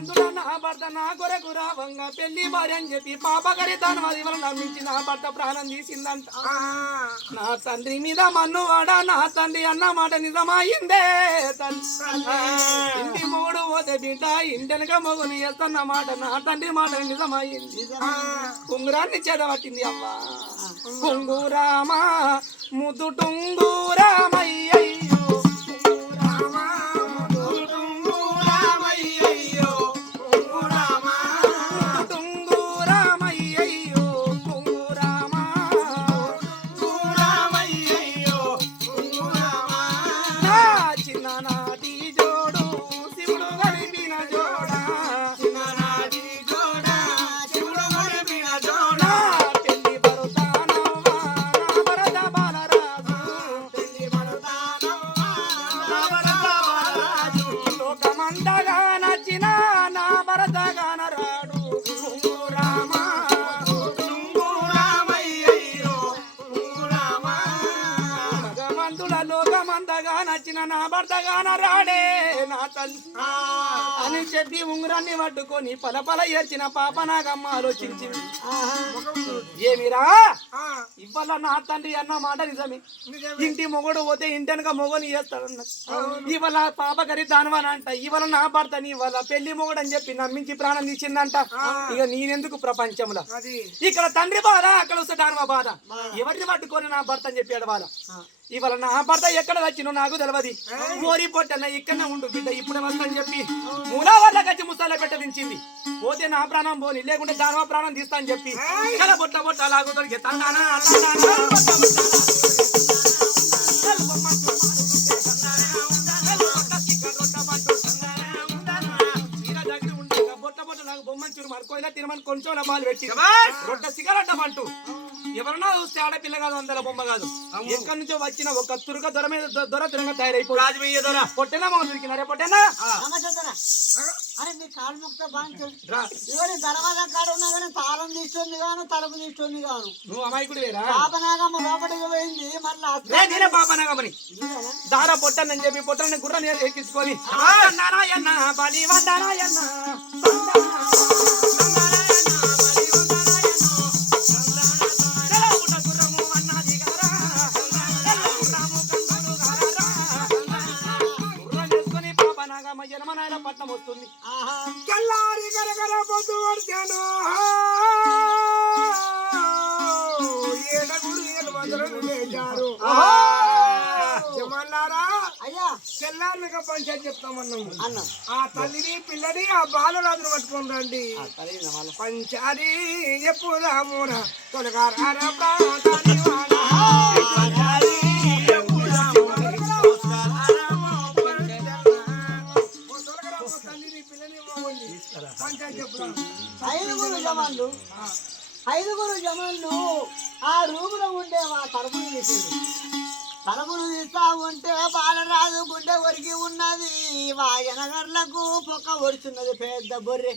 భగవంతుడా నా భర్త నా కొరకు రావంగా. పెళ్ళి భార్య అని చెప్పి పాపగరి దాని అది వల్ల నమ్మించి నా భర్త ప్రాణం తీసిందంట. నా తండ్రి మీద మన్నువాడా నా తండ్రి అన్న మాట నిజమాయిందే తండ్రి ఇంటి మూడు పోతే బిడ్డ ఇంటెనక మొగుని చేస్తున్న మాట నా తండ్రి మాట నిజమైంది. ఉంగురాన్ని చేదబట్టింది అవ్వ. ఉంగురామా ముద్దు టుంగురామయ్యయ్యో ఉంగురామా? చెప్పి పట్టుకొని పలపల ఏర్చిన పాప నాగమ్మ ఆలోచించింది ఏమిరా? ఇవాళ నా తండ్రి అన్న మాట నిజమే. ఇంటి మొగుడు పోతే ఇంటెనక మొగని చేస్తాడన్న. ఇవాళ పాప గరి దానవనంట. ఇవాళ నా భర్తని ఇవాళ పెళ్ళి మొగుడు అని చెప్పి నమ్మించి ప్రాణం తీసిందంట. ఇక నేనెందుకు ప్రపంచంలో? ఇక్కడ తండ్రి బాధ అక్కడ వస్తే దానవ బాధ. ఎవరిని పట్టుకొని నా భర్త అని చెప్పాడు బాధ ఇవాళ నా భర్త ఎక్కడ వచ్చినో నాకు తెలియదు ఓరి పొట్టన్న ఇక్కడనే ఉండు బిడ్డ ఇప్పుడే వస్తని చెప్పి మూలా వల్ల కచ్చి ముసాల పెట్టవించింది పోతే నా ప్రాణం పోని లేకుంటే దానవ ప్రాణం తీస్తా అని చెప్పి. కల బొట్ట బొట్ట అలాగో దొరికి బొట్ట బొట్ట. నాకు బొమ్మని చూడు మరుకోయినా తినమని కొంచెం బాలు పెట్టి రొట్ట సిగరెట్ అంటూ ఎవరన్నా చూస్తే ఆడపిల్ల కాదు అందల బొమ్మ కాదు. ఎక్కడి నుంచో వచ్చిన ఒక తురుక దొర మీద దొర తిరగ తయారైపోయి రాజమయ్య దొర. పొట్టెనా మొగ దొరికినారే పొట్టెనా? నమస్కారం అరే మీ కాలు ముక్త బాగా రా. ఇవన్నీ దర్వాజా కాడ ఉన్నా కానీ తాళం తీస్తుంది గాను తలుపు తీస్తుంది గాను. నువ్వు అమాయకుడు వేరా? పాపనాగమ్మ లోపలికి పోయింది మళ్ళీ రే నేనే పాపనగమని దారా పొట్టనని చెప్పి పొట్టని గుర్ర ఎక్కించుకొని నారాయణ బలి అయ్యా తెల్లారిగా పంచాయతీ చెప్తామన్నాము. అన్న. ఆ తల్లిని పిల్లని ఆ బాలరాజును పట్టుకొని రండి. తొలగారా చెప్పుదాం. ఐదుగురు జమాన్లు ఐదుగురు జమాన్లు ఆ రూములో ఉండే మా తలుపులు తలుపులు తీస్తా ఉంటే బాలరాజు గుండె ఒరిగి ఉన్నది. వాయనగర్లకు పొక్క ఒడుచున్నది పెద్ద బొర్రె.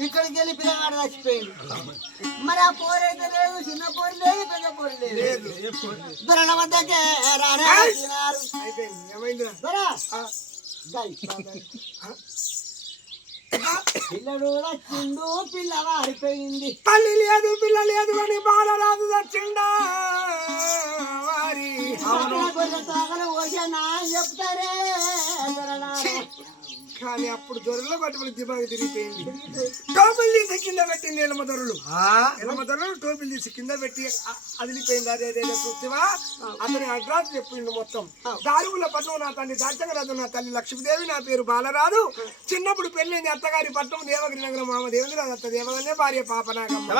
ఇక్కడికి వెళ్ళి పిల్లగాడు చచ్చిపోయింది మరి ఆ పోరైతే లేదు చిన్న పోరు లేదు పెద్ద పోరు లేదు. దొరల వద్దకే రానే వచ్చినారు అయిపోయింది ఏమైందిరా దొరా గై. పిల్లడు వచ్చిండు పిల్ల వారిపోయింది తల్లి లేదు పిల్ల లేదు అని బాలరాజు చచ్చిండా వారి తోకలు అని చెప్తారే. కానీ అప్పుడు దొరలో పట్టుకుని దిమాగ్ తిరిగిపోయింది. టోపులు తీసి కింద పెట్టింది ఎలమ దొరలు ఎలమ దొరలు టోపులు తీసి కింద పెట్టి అదిలిపోయింది అదే అదే చూస్తావా అతని అడ్రస్ చెప్పిండు మొత్తం. దారువుల పట్టణం నా తల్లి దాచగరాజు నా తల్లి లక్ష్మీదేవి నా పేరు బాలరాజు. చిన్నప్పుడు పెళ్ళైంది అత్తగారి పట్టణం దేవగిరి నగరం మామ దేవేంద్ర అత్త దేవగన్నే భార్య పాపనాగమ్మ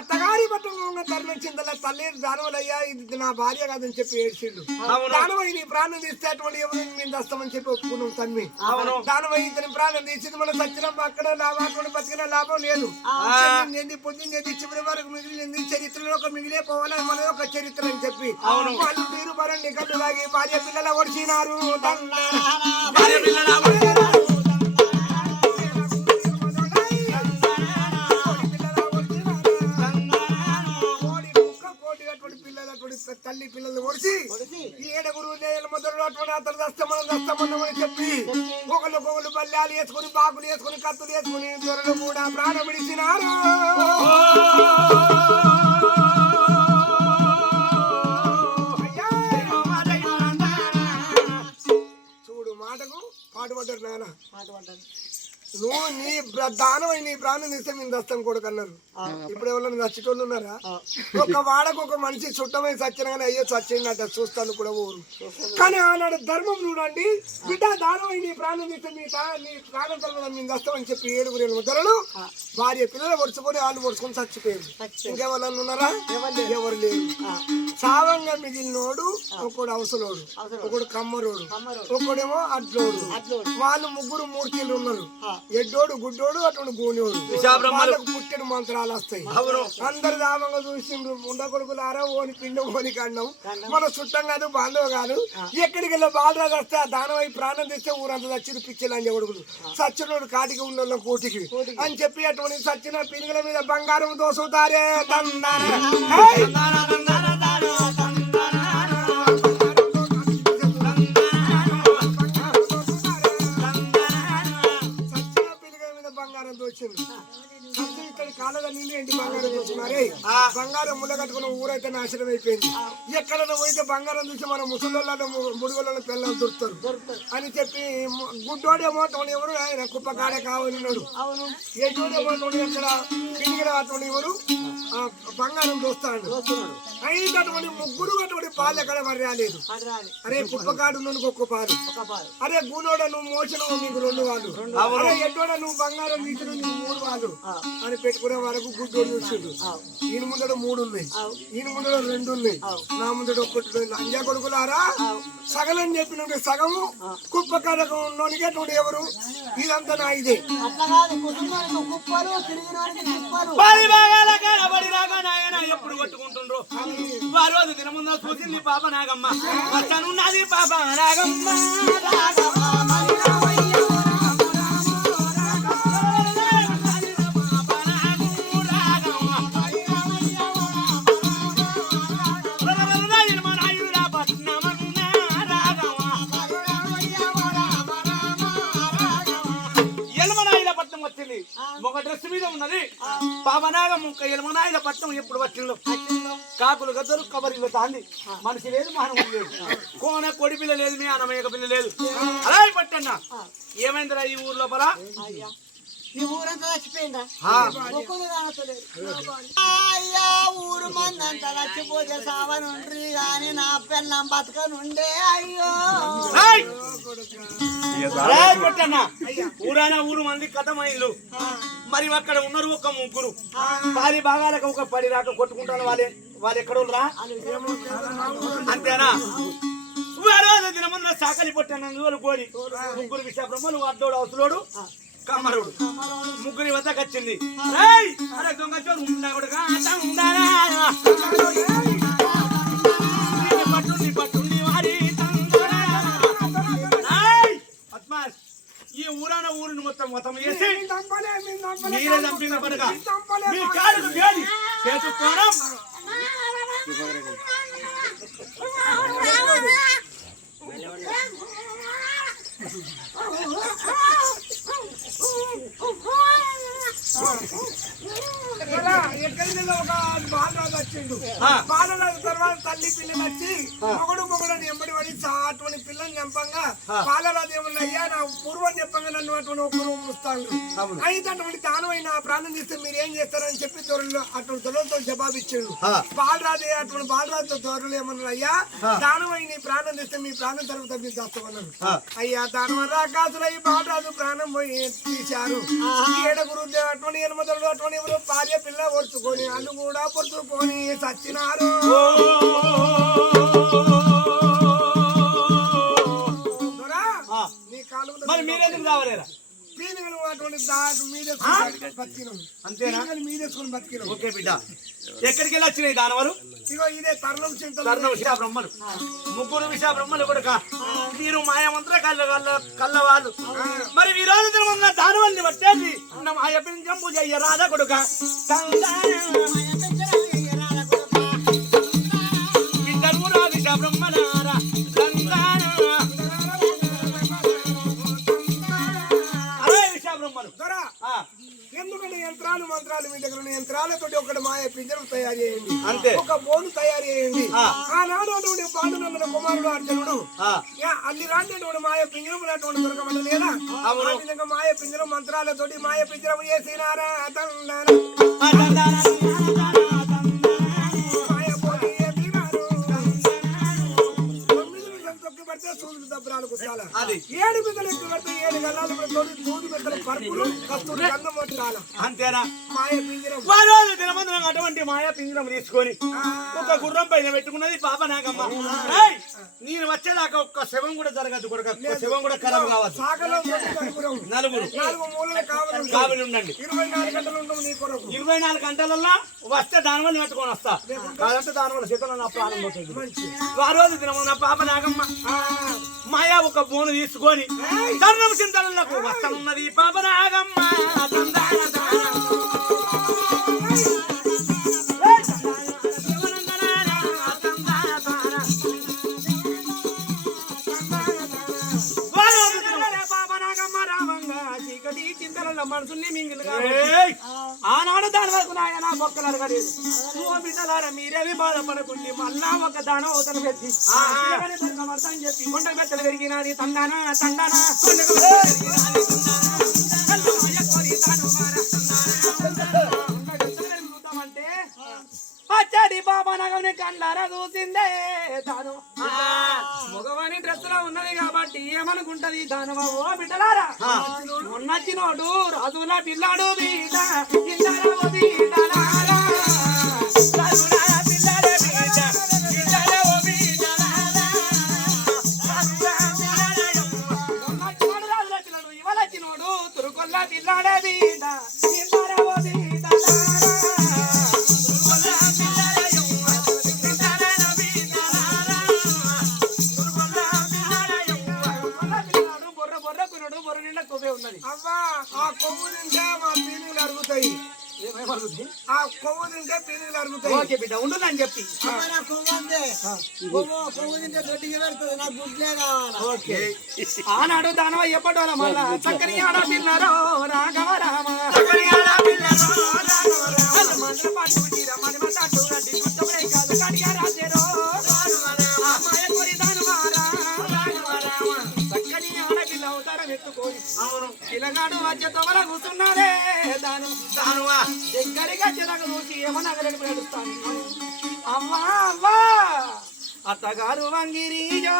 అత్తగారి తరుణం చింతల తల్లి దానవులయ్యా ఇది నా భార్య కాదని చెప్పి ఏడ్చిండు. దానవై నీ ప్రాణం తీస్తే అటువంటి ఎవరు మేము దస్తామని చెప్పి ఒప్పుకున్నాం తమ్మి దానవై ఇతని ప్రాణం తీసింది మనం సచ్చినాం అక్కడ అటువంటి బతికిన లాభం లేదు. చెల్లింది పొద్దుంది చివరి వరకు మిగిలింది చరిత్రలో ఒక మిగిలే పోవాలి? మన ఒక చరిత్ర అని చెప్పి. వాళ్ళు మీరు మరండి గడ్డు లాగి భార్య పిల్లల ఒడిచినారు. భార్య పిల్లల తల్లి పిల్లలు ఒడిచి ఏడుగురు అంతలు దస్తమని దస్తమన్నమని చెప్పి ఒకళ్ళు ఒకళ్ళు బల్లాలు వేసుకుని బాకులు వేసుకుని కత్తులు వేసుకుని దొరలు కూడా ప్రాణం విడిచినారు అయ్యా! చూడు మాటకు పాటుపడ్డారు నాన్న మాట పడ్డది. నువ్వు నీ దానమై నీ ప్రాణం ఇస్తే మేము దస్తం కొడుకు అన్నారు ఇప్పుడు ఎవరైనా నచ్చేటోళ్ళు ఉన్నారా? ఒక వాడకు ఒక మనిషి చుట్టమై చచ్చిన కానీ అయ్యో చచ్చిందట చూస్తాను కూడా ఊరు. కానీ ఆనాడు ధర్మం చూడండి బిడ్డ దానమై నీ ప్రాణం ఇస్తే మీ నీ ప్రాణం తల మేము దస్తామని చెప్పి ఏడుగురు ఎనిమిది ధరలు భార్య పిల్లలు పొడుచుకొని వాళ్ళు పొడుచుకొని చచ్చిపోయారు. ఇంకెవరన్నా ఉన్నారా? ఎవరు లేరు. సావంగా మిగిలినోడు ఒకడు అవసలోడు అవసలోడు. ఒకడు కమ్మరోడు. ఒకడేమో అడ్లోడు. వాళ్ళు ముగ్గురు మూర్తిలు ఉన్నారు. ఎడ్డోడు గుడ్డోడు అటువంటి గూనోడు. పుట్టిన మంత్రాలు వస్తాయి. అందరు దామంగా చూసిండ్రు. ఉండ కొడుకులారా ఓని పిండి ఓని కండం మన చుట్టం కాదు బాంధవ కాదు. ఎక్కడికి వెళ్ళి బాలరాజు వస్తే ఆ దానం అయి ప్రాణం తెస్తే ఊరంతా చచ్చిన పిచ్చలు అని కొడుకులు సచ్చినోడు కాటికి ఉన్న కోటికి. అని చెప్పి అటువంటి సచ్చిన పిల్లల మీద బంగారం దోసుతారే దండాన. నీళ్ళు ఎండి బంగారం ముళ్ళ కట్టుకున్న ఊరైతే నాశనం అయిపోయింది. ఎక్కడ పోయితే బంగారం చూసి మన ముసలి ముడుగులలో పిల్లలు దొరుకుతారు. అని చెప్పి గుడ్డోడేమో తోని ఎవరు? ఆయన కుప్ప కాడే కావాలన్నాడు ఎటోడేమో తోని ఎక్కడ? పిడిగిన అతని ఎవరు? బంగారం చూస్తున్నాడు అయినటువంటి ముగ్గురు అటువంటి పాలు ఎక్కడ మరి రాలేదు. అరే కుప్పకాడు నుండి ఒక్క పాలు. అరే గూనోడ నువ్వు మోసిన నీకు రెండు వాళ్ళు అరే ఎటోడ నువ్వు బంగారం తీసిన నీకు మూడు వాళ్ళు అని పెట్టుకునే వరకు గుడ్డోడు చూసిండు ఈయన ముందర మూడు ఉన్నాయి ఈయన ముందర రెండు ఉన్నాయి నా ముందర ఒక్కటి. లంజా కొడుకులారా? సగలని చెప్పిన సగము కుప్ప కడకు ఉన్నోనికి అటువంటి ఎవరు? ఇదంతా నా ఇదే. పది భాగాల కనబడి రాగా నాయన ఎప్పుడు కొట్టుకుంటుండ్రు? ఆ రోజు దినముందా చూసింది పాప నాగమ్మ. వచ్చనున్నది పాప నాగమ్మ. ఎలమనాయిల మీద ఉన్నది. పాపనాగం ముక్క ఎలమనాయిల పట్నం ఎప్పుడు వచ్చిందో కాకులు గద్దరు కబరిలో తాంది మనిషి లేదు మానవుడు లేదు. కోన కొడి పిల్ల లేదు మీ అనమయ్యక పిల్ల లేదు. అలా పట్టన్నా ఏమైందిరా ఈ ఊర్లోపల లోపల అయ్యా ఈ ఊరంతా చచ్చిపోయిందా? ఆ. ఒక్కరు కానట్లేదు అయ్యా ఊరు మంది అంతా చచ్చిపోతే సావనుండ్రి గాని నా బతకనుండే అయ్యో. ఊరైనా ఊరు మంది కథమైండ్రు మరి అక్కడ ఉన్నారు ఒక ముగ్గురు. పాలి భాగాలకు ఒక పడి రాక కొట్టుకుంటారు వాళ్ళే. వాళ్ళు ఎక్కడ రా అంతేనా? రోజు దినమన్న సాకలి పొట్టిన కోడి ముగ్గురు విష బ్రహ్మలు అద్దోడు అవసరోడు కమ్మరుడు ముగ్గురి వద్దకు వచ్చింది! అరే దొంగ చోరు ఉండాలా? వారి ఈ ఊరాన ఊరిని మొత్తం మొత్తం చేసి మీరే చంపిన పడక. మీ కాలుకు వేడి చేసుకోవడం ఎక్కడ వెళ్ళి ఒక బాలరాజు వచ్చిండు ఆ. బాలరాజు తల్లి పిల్లలు వచ్చి మొగడు మొగడని ఎంబడి పడి అటువంటి పిల్లని చంపంగా ఏమన్నా అయ్యా నా పూర్వం చెప్పంగా నన్ను అటువంటి ఒకరు ముస్తాను అయితే అటువంటి దానమైన ప్రాణం తీస్తే మీరు ఏం చేస్తారని చెప్పి దొరలు అటువంటి దొరలతో జవాబు ఇచ్చిండు. బాలరాజు అటువంటి బాలరాజుతో దొరలు ఏమన్నారు అయ్యా దానమై నీ ప్రాణం తీస్తే మీ ప్రాణం తరపు తప్పి దాస్తామన్నారు అయ్యా దానవ రాకాసులై బాలరాజు ప్రాణం పోయి తీశారు. ఏడుగురు అటువంటి ఎనమదలు అటువంటి ఎవరు భార్య పిల్ల పొడుచుకొని వాళ్ళు కూడా పొడుచుకొని చచ్చినారు మరి మీరెందుకు రావలేరా? ఓకే బిడ్డ. ఎక్కడికి వెళ్ళి వచ్చినాయి దానవరు ఇగో ఇదే తరుణం బ్రహ్మలు ముగ్గురు విషా బ్రహ్మలు కూడా మీరు మాయమంత్ర కళ్ళ కళ్ళ కళ్ళ వాళ్ళు మరి రోజు తిరుమల దానవల్ని పట్టేది ఉన్న మాయ పింఛంపు చెయ్య రాధ కొడుక. మంత్రాలతోటి ఒకటి మాయ పింజరం తయారు చేయండి అంతే. ఒక బోను తయారు చేయండి ఆ. ఆనాడు అటువంటి పాండునందన కుమారుడు అర్జునుడు అన్ని రాంటి మాయ పింజరం అటువంటి. ఆ విధంగా మాయ పింజరం మంత్రాలతోటి మాయ పింజరం చేసినారా అది. ఏడు బిడ్డలు పడితే ఏడు గల్లాలు బిడ్డలు పరుపులు కస్తూరి అంతేనా? మాయ పింజరం. అటువంటి మాయా పింజరం తీసుకొని ఒక గుర్రం పైన పెట్టుకున్నది పాప నాకమ్మ ఏయ్, నేను వచ్చేదాకా ఒక్క శవం కూడా జరగదు కొడుక. శవం కూడా ఖరాబ్ కడుపురం. నలుగురు. కావలి. కావలి ఉండండి. ఇరవై నాలుగు గంటలల్లో వస్తే దాని వల్ల పెట్టుకొని వస్తా. కాదంటే దాని వల్ల శీతల నా ప్రాణం పోతుంది. మంచి ఆ రోజు దినము నా పాప నాగమ్మ మాయా ఒక బోను తీసుకొని ధర్మం చింతలకు వస్తనున్నది పాప నాగమ్మ. మనసుని మింగిలు కాబట్టి. ఆనాడు దాని వరకు నాయన మొక్కలు అడగలేదు ఓ బిడ్డలారా మీరేమి బాధపడకుండి. మళ్ళా ఒక దానం అవతల పెట్టి. చెప్పి. కొండ బెత్తలు పెరిగినది తండానా తండానా? బాబా నగని కళ్ళారా చూసిందే తాను మగవాని డ్రెస్లో ఉన్నది కాబట్టి ఏమనుకుంటది దానవ ఓ బిడ్డలారా ఓ బీటలారా. రాజుల పిల్లాడే బీట, పిల్లాడే బీట నాకు గుడ్లే కావాలా? ఓకే. ఆనాడు దానవ ఎప్పటోల మళ్ళా చక్కని ఆడపిల్లరో రాఘవ రామ చక్కని ఆడపిల్లరో రాఘవ రామ మంత్ర పాటు అవతారం ఎత్తుకొని. అవును. పిల్లగాడు వచ్చే తొమల కూర్చున్నాడే. దాను దానువా దగ్గరగా చిరగ చూసి ఏమనగలని పెడుస్తాను అమ్మా అమ్మా అత్తగారు వంగిరియో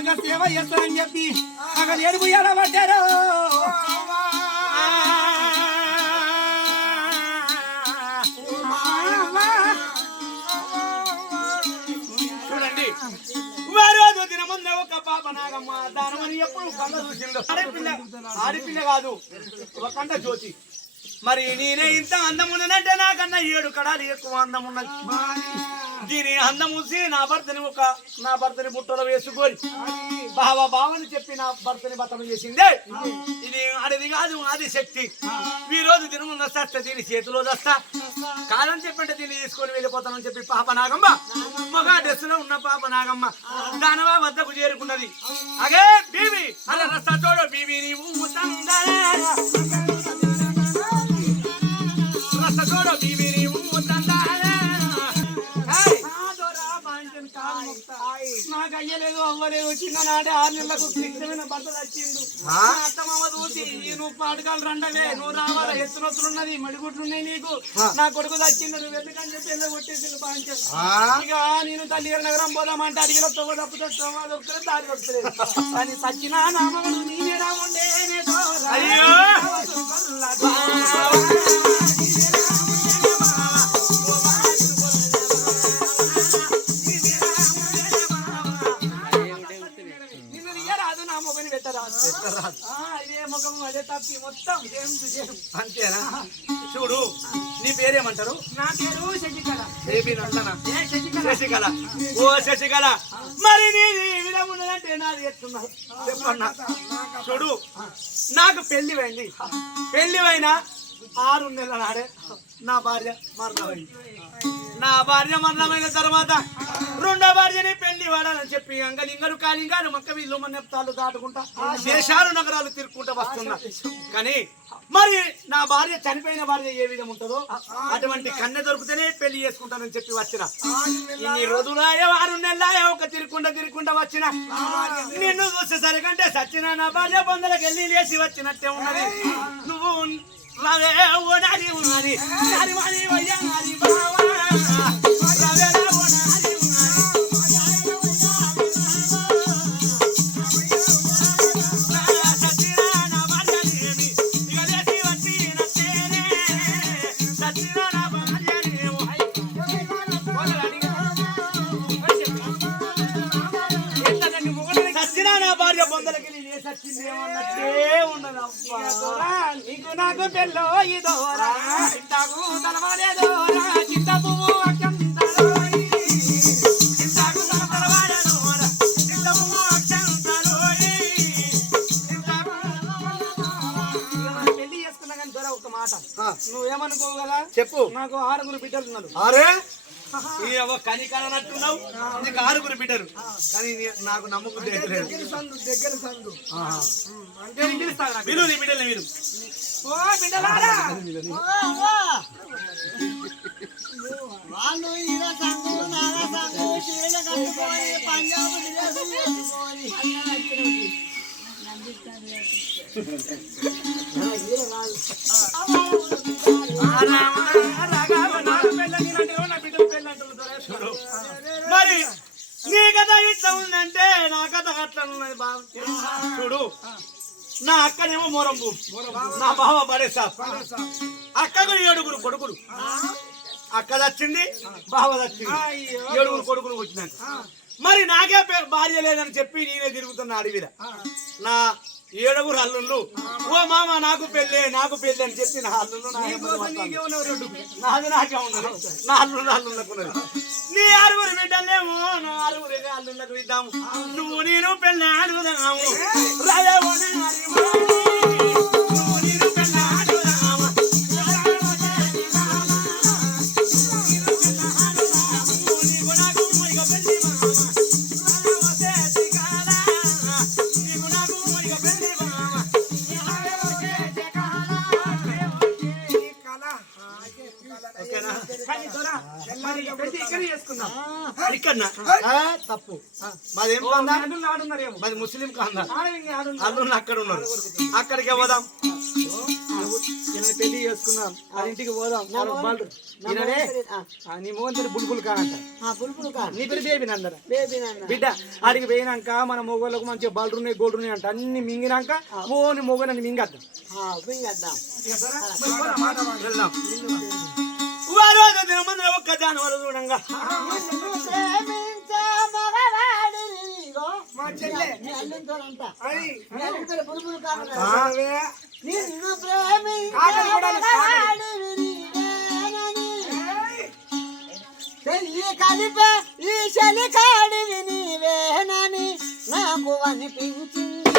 సత్యలాగా సేవ చేస్తానని చెప్పి అక్కడ ఎడుగు ఎడబడ్డారు చూడండి. మరోజు దినముందే ఒక పాప నాగమ్మ. దానమని ఎప్పుడు కంద చూసిందో. ఆడపిల్ల ఆడపిల్ల కాదు ఒక కంట జ్యోతి. మరి నేనే ఇంత అందమున్నదంటే నాకన్నా ఏడు కడాలి ఎక్కువ అందం ఉన్నది దీని అందం చూసి నా భర్తని ఒక నా భర్తని బుట్టలో వేసుకొని బావ బావని చెప్పి నా భర్తని బతం చేసిందే. ఇది ఆడిది కాదు ఆది శక్తి. ఈ రోజు దినము వస్తా దీని చేతిలో వస్తా కాదని చెప్పంటే దీన్ని తీసుకొని వెళ్ళిపోతానని చెప్పి పాప నాగమ్మ. మగ డ్రెస్లో ఉన్న పాప నాగమ్మ దానవా వద్దకు చేరుకున్నది. అగే బీబీ అలా రస్తా చూడు బీబీ నీవు నాకు అయ్యలేదు అవ్వలేదు. చిన్ననాడే ఆరు నెలలకు శీఘ్రమైన భర్త వచ్చిండు అత్తమామ చూసి నువ్వు పాటకాలు రండవే నువ్వు రావాలా? ఎత్తునొత్తులున్నది మడిగుట్లున్నాయి నీకు. నా కొడుకు వచ్చిండు నువ్వు ఎందుకని చెప్పి ఎందుకు కొట్టేసి పాంచారు ఇక నేను తల్లి నగరం పోదామంటే అడిగిలో తొవ్వ తప్పుతో తొవ్వ దొరుకుతుంది దారి దొరుకుతుంది కానీ సచిన నామగుడు నీనే రాముండే అంతేనా? చూడు నీ పేరేమంటారు? నా పేరు శశికళ. బేబీ నందన? శశికళ. ఓ శశికళ మరి నీ ఈ విధంగా ఉన్నదంటే నాది ఎత్తున్నా చెప్పన్నా. చూడు నాకు పెళ్ళి అయింది పెళ్ళి అయినా ఆరు నెలల నాడే నా భార్య మరణమైంది. నా భార్య మరణమైన తర్వాత రెండో భార్యని పెళ్ళి వాడాలని చెప్పి అంగలింగలు కాలింగాలు మక్క వీళ్ళు మన నెప్తాలు దాటుకుంటా దేశాలు నగరాలు తిరుక్కుంటా వస్తున్నా. కానీ మరి నా భార్య చనిపోయిన భార్య ఏ విధం ఉంటుందో అటువంటి కన్నె దొరికితేనే పెళ్ళి చేసుకుంటానని చెప్పి వచ్చిన. ఇన్ని రోజులాయో ఆరు నెలలాయో ఒక తిరుక్కుంటా తిరుక్కుంటా వచ్చిన. నిన్ను చూసేసరికంటే సచిన నా భార్య బొందలకు వెళ్ళి లేచి వచ్చినట్టే ఉన్నది. నువ్వు ఉన్నది నాది వాడి వయ్యా నాది బావా. పెళ్ళి చేసుకున్నా కానీ దొర ఒక మాట. నువ్వేమనుకోవు కదా? చెప్పు. నాకు ఆరుగురు బిడ్డలు ఉన్నారు. అరే ఈ అవ్వ కని కననట్టున్నావు నీకు ఆరుగురు బిడ్డరు కానీ నాకు నమ్మకం లేదు. దగ్గర సందు దగ్గర సందు. నీ బిడ్డలు విను. ఓ బిడ్డలారా? వాళ్ళు చీరల కట్టుకొని పంజాబ్ మరి నీ కథ ఇట్లా ఉందంటే నా కథ అట్లా ఉన్నది బావ చూడు నా అక్కనేమో మొరంబు నా బావ పడేసా అక్కకు ఏడుగురు కొడుకులు. అక్క వచ్చింది బావ వచ్చింది ఏడుగురు కొడుకులు వచ్చినాక మరి నాకే భార్య లేదని చెప్పి నేనే తిరుగుతున్నా అడవిల. నా ఏడుగురు అల్లుళ్ళు. ఓ మామ నాకు పెళ్ళే నాకు పెళ్ళి అని చెప్పి నా అల్లుళ్ళు. నాది నాకే ఉన్నది. నా అల్లుళ్ళు అల్లుళ్ళకున్నది నీ ఆరుగురు బిడ్డలేమో నా ఆరుగురు అల్లుళ్ళకు ఇద్దాము. నువ్వు నేను పెళ్ళి అడుగుదాము రాయవో తప్పు. మాదేం కాందా? ముస్లిం కాందా? అల్లుళ్ళు అక్కడ ఉన్నారు. అక్కడికే పోదాం. పెళ్ళి చేసుకున్నాం వాళ్ళ ఇంటికి పోదాం. నీ మోహన్ పేరు బుల్బుల్ ఖాన్ అంట నీ పేరు బేబీ బిడ్డ ఆడికి పోయినాక మన మొగోళ్ళకు మంచిగా బలు ఉన్నాయి గోల్డ్ ఉన్నాయి అంట. అన్ని మింగినాక మోని మొగనని మింగద్దాం. ఆ పోయిద్దాం వెళ్దాం. వారు ముందు ఒక్క జానవరు చూడంగా? నిన్ను ప్రేమించే కలిపే ఈ చలి కాడివి నీవేనని నాకు అనిపించింది.